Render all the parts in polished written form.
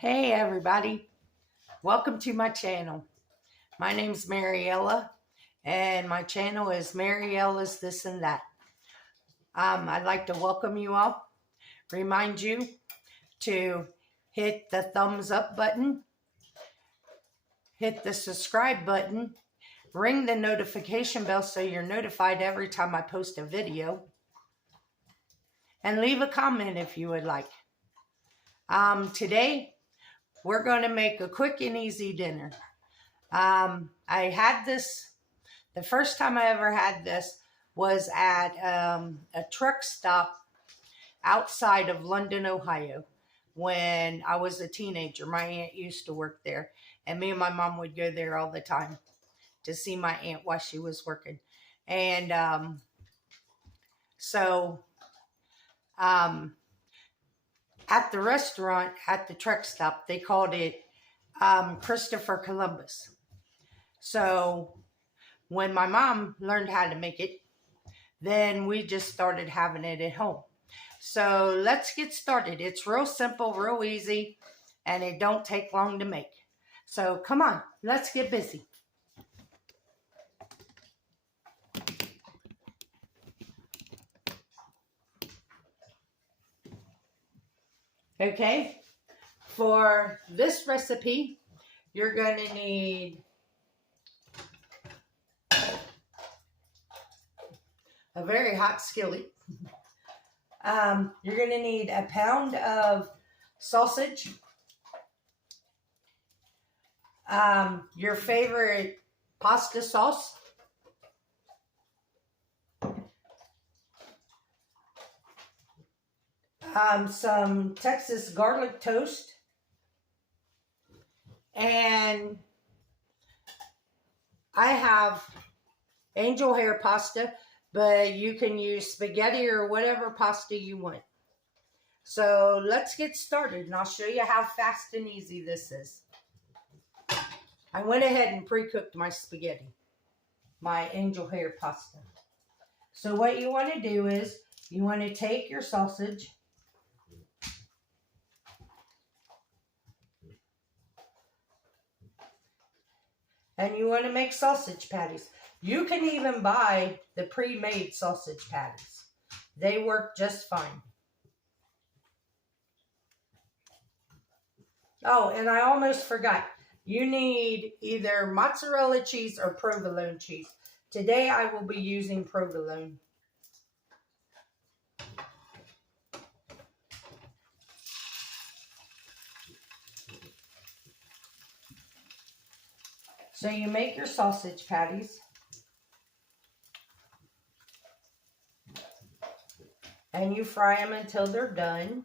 Hey everybody, welcome to my channel. My name's Mariella and my channel is Mariella's This and That. I'd like to welcome you all, remind you to hit the thumbs up button, hit the subscribe button, ring the notification bell so you're notified every time I post a video, and leave a comment if you would like. Today we're going to make a quick and easy dinner. I had this, the first time I ever had this was at a truck stop outside of London, Ohio. When I was a teenager, my aunt used to work there, and me and my mom would go there all the time to see my aunt while she was working. And so at the restaurant, at the truck stop, they called it Christopher Columbus. So when my mom learned how to make it, then we just started having it at home. So let's get started. It's real simple, real easy, and it don't take long to make. So come on, let's get busy. Okay, for this recipe, you're going to need a very hot skillet. You're going to need a pound of sausage, your favorite pasta sauce, some Texas garlic toast, and I have angel hair pasta, but you can use spaghetti or whatever pasta you want. So let's get started, and I'll show you how fast and easy this is. I went ahead and pre-cooked my spaghetti, my angel hair pasta. So what you want to do is you want to take your sausage, and you want to make sausage patties. You can even buy the pre-made sausage patties. They work just fine. Oh, and I almost forgot. You need either mozzarella cheese or provolone cheese. Today I will be using provolone. So you make your sausage patties. And you fry them until they're done.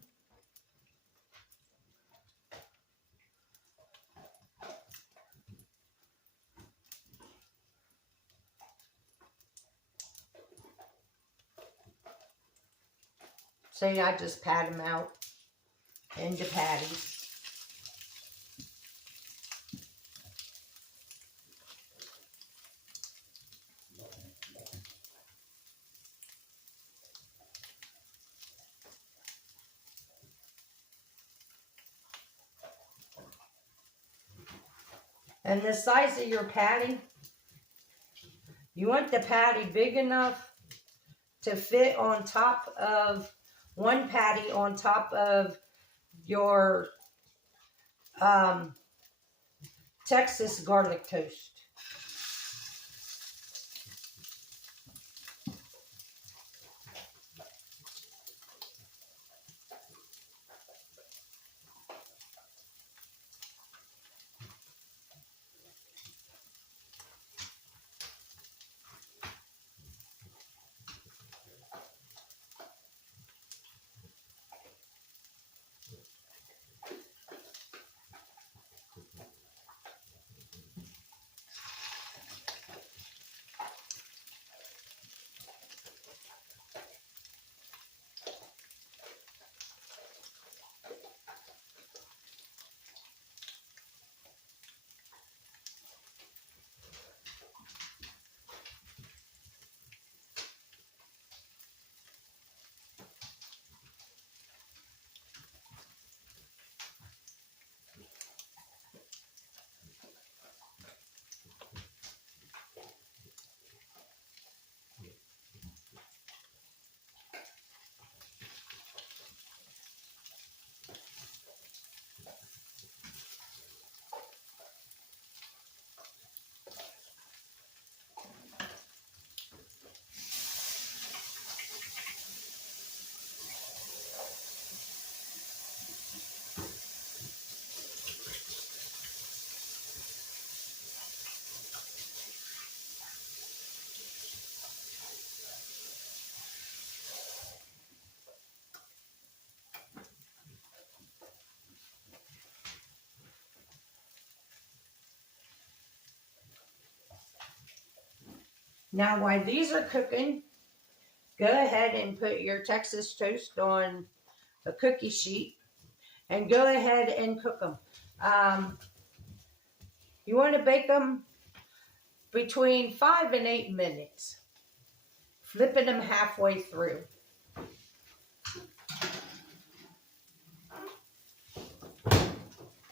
So I just pat them out into patties. And the size of your patty, you want the patty big enough to fit on top of one patty on top of your Texas garlic toast. Now, while these are cooking, go ahead and put your Texas toast on a cookie sheet and go ahead and cook them. You want to bake them between 5 and 8 minutes, flipping them halfway through.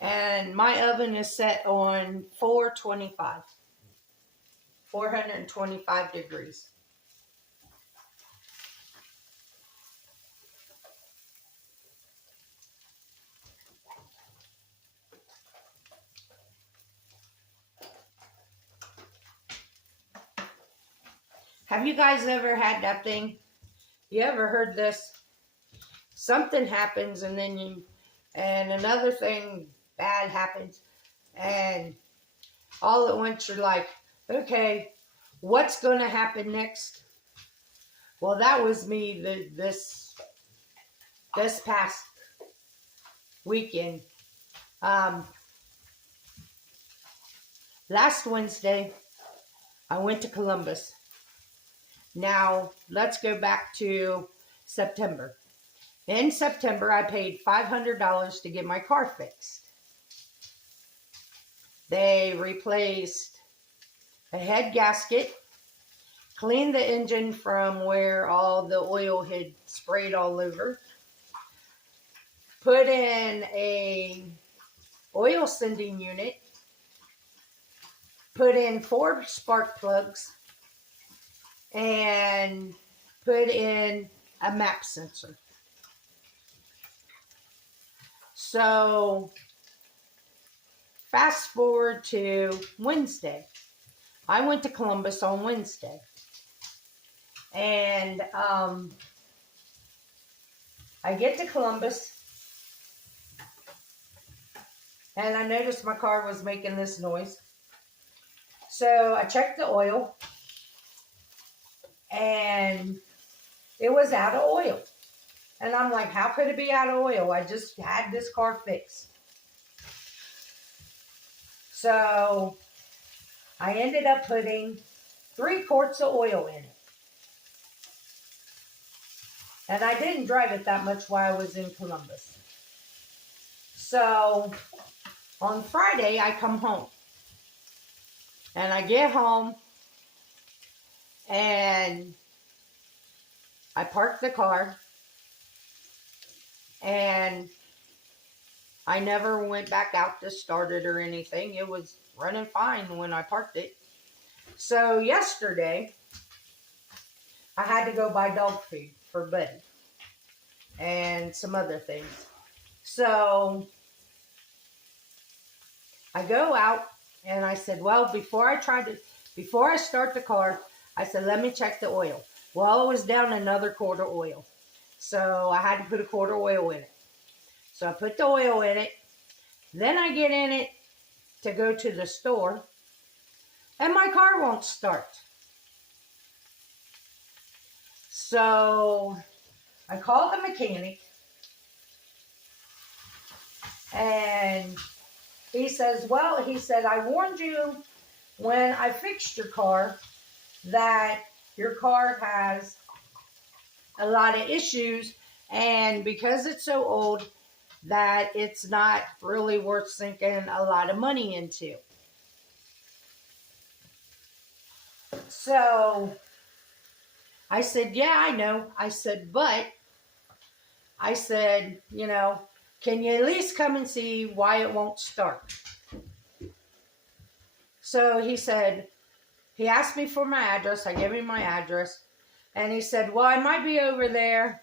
And my oven is set on 425 degrees. Have you guys ever had that thing? You ever heard this? Something happens and another thing bad happens, and all at once you're like, okay, what's going to happen next? Well, that was me this past weekend. Last Wednesday, I went to Columbus. Now, let's go back to September. In September, I paid $500 to get my car fixed. They replaced a head gasket, cleaned the engine from where all the oil had sprayed all over, put in a oil sending unit, put in 4 spark plugs, and put in a map sensor. So, fast forward to Wednesday. I went to Columbus on Wednesday. And I get to Columbus, and I noticed my car was making this noise. So I checked the oil, and it was out of oil. And I'm like, how could it be out of oil? I just had this car fixed. So I ended up putting 3 quarts of oil in it. And I didn't drive it that much while I was in Columbus. So on Friday, I come home. And I get home, and I park the car, and I never went back out to start it or anything. It was running fine when I parked it. So yesterday, I had to go buy dog food for Buddy and some other things. So I go out, and I said, well, before I start the car, I said, let me check the oil. Well, it was down another quart of oil. So I had to put a quart of oil in it. So I put the oil in it. Then I get in it to go to the store, and my car won't start. So I called the mechanic, and he says, I warned you when I fixed your car that your car has a lot of issues, and because it's so old, that it's not really worth sinking a lot of money into. So I said, yeah, I know. I said, but I said, can you at least come and see why it won't start? So he asked me for my address. I gave him my address. And he said, well, I might be over there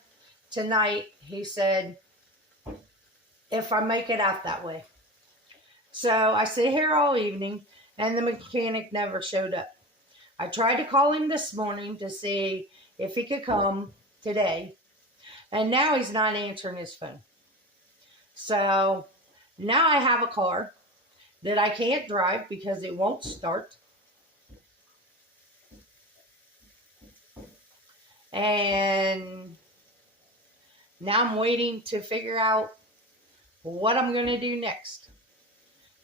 tonight. He said, if I make it out that way. So I sit here all evening, and the mechanic never showed up. I tried to call him this morning to see if he could come today. And now he's not answering his phone. So now I have a car that I can't drive because it won't start. And now I'm waiting to figure out what I'm going to do next.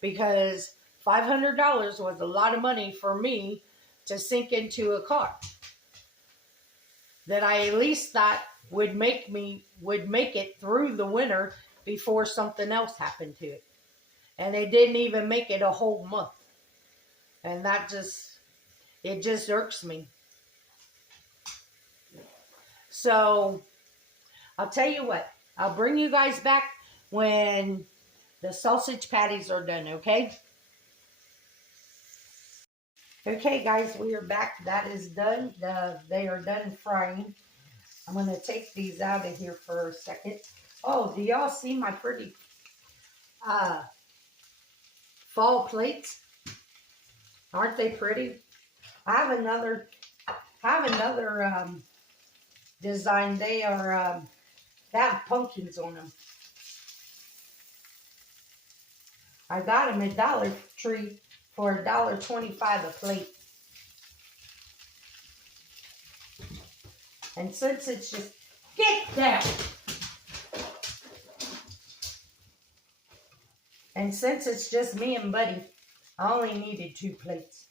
Because $500 was a lot of money for me to sink into a car that I at least thought would make it through the winter before something else happened to it. And it didn't even make it a whole month. And it just irks me. So I'll tell you what, I'll bring you guys back when the sausage patties are done, okay? Okay, guys, we are back. That is done. They are done frying. I'm going to take these out of here for a second. Oh, do y'all see my pretty fall plates? Aren't they pretty? I have another design. They have pumpkins on them. I got them at Dollar Tree for $1.25 a plate. And since it's just, get down! And since it's just me and Buddy, I only needed 2 plates.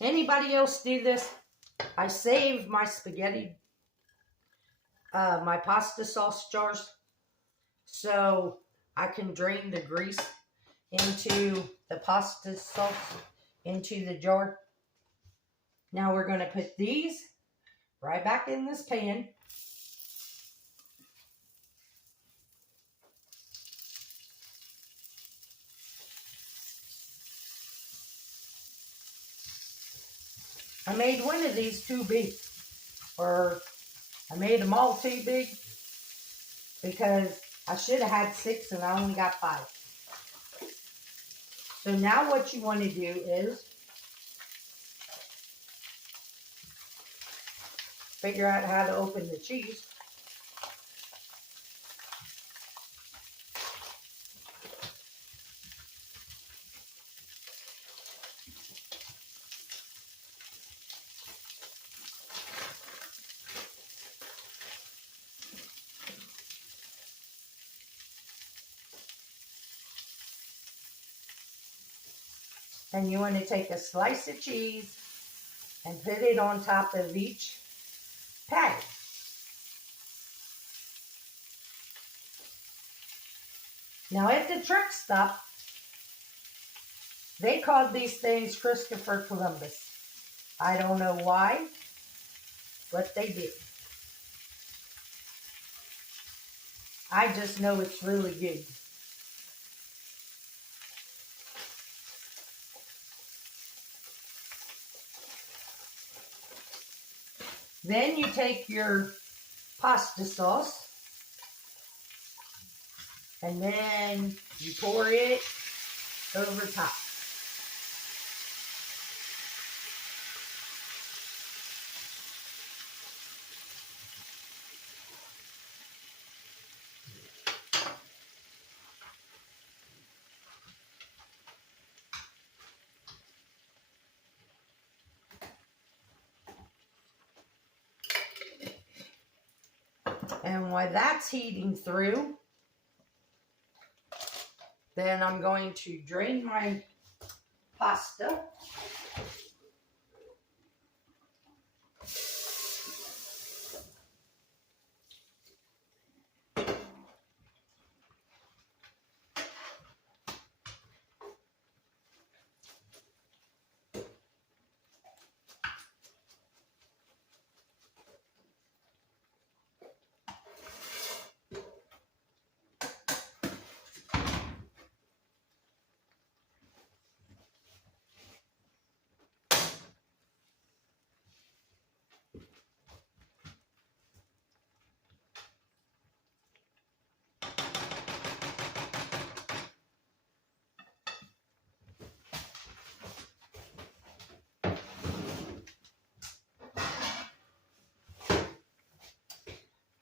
Anybody else do this? I save my spaghetti, my pasta sauce jars, so I can drain the grease into the pasta sauce, into the jar. Now we're going to put these right back in this pan. I made one of these too big, or I made them all too big because I should have had 6 and I only got 5. So now what you want to do is figure out how to open the cheese. And you want to take a slice of cheese and put it on top of each patty. Now at the truck stop, they called these things Christopher Columbus. I don't know why, but they did. I just know it's really good. Then you take your pasta sauce and then you pour it over top. And while that's heating through, then I'm going to drain my pasta.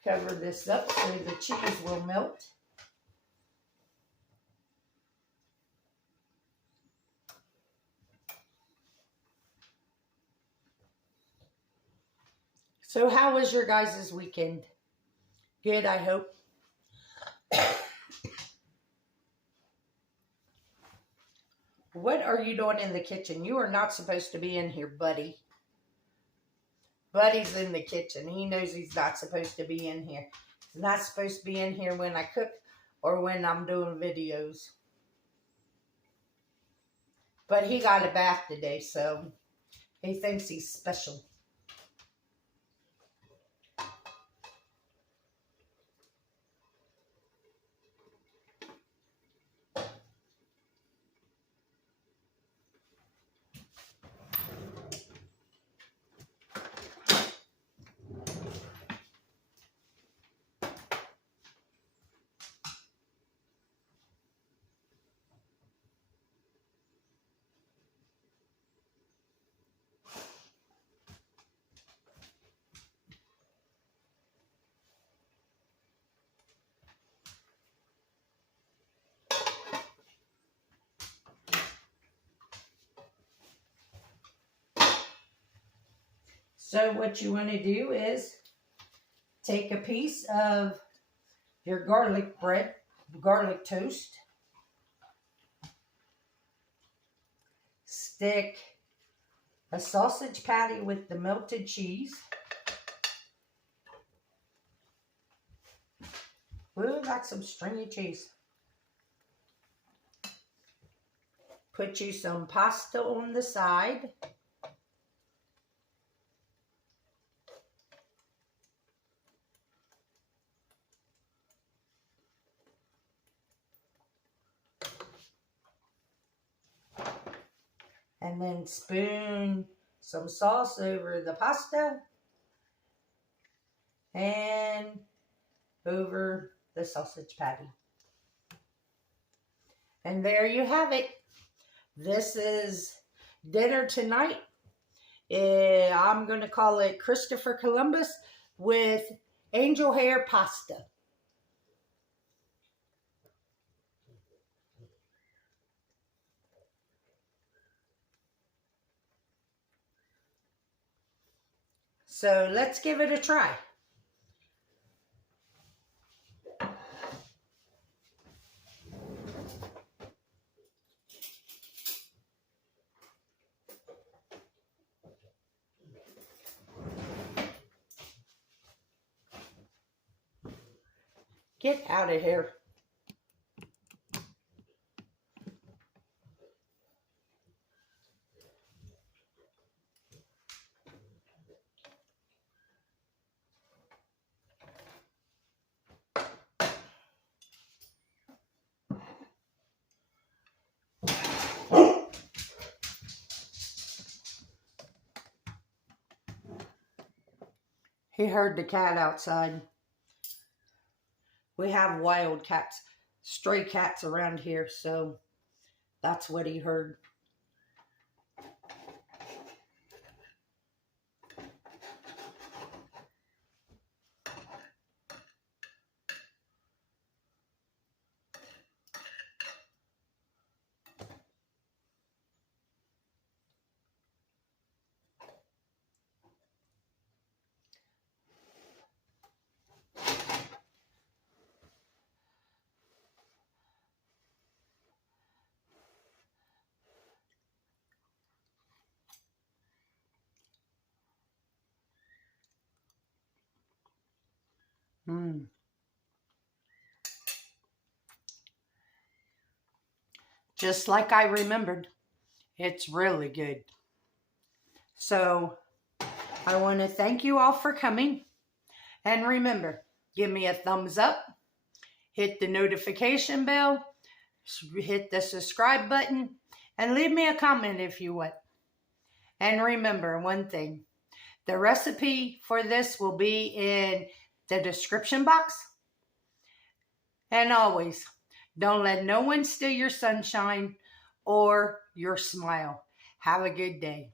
Cover this up so the cheese will melt. So how was your guys' weekend? Good, I hope. What are you doing in the kitchen? You are not supposed to be in here, buddy. Buddy's in the kitchen. He knows he's not supposed to be in here. He's not supposed to be in here when I cook or when I'm doing videos. But he got a bath today, so he thinks he's special. So what you want to do is take a piece of your garlic bread, garlic toast, stick a sausage patty with the melted cheese. Ooh, got some stringy cheese. Put you some pasta on the side. And then spoon some sauce over the pasta and over the sausage patty. And there you have it. This is dinner tonight. I'm going to call it Christopher Columbus with angel hair pasta. So let's give it a try. Get out of here. He heard the cat outside. We have wild cats, stray cats around here, so that's what he heard. Just like I remembered. It's really good. So I want to thank you all for coming. And remember, give me a thumbs up, hit the notification bell, hit the subscribe button, and leave me a comment if you want. And remember one thing, the recipe for this will be in the description box. And always, don't let no one steal your sunshine or your smile. Have a good day.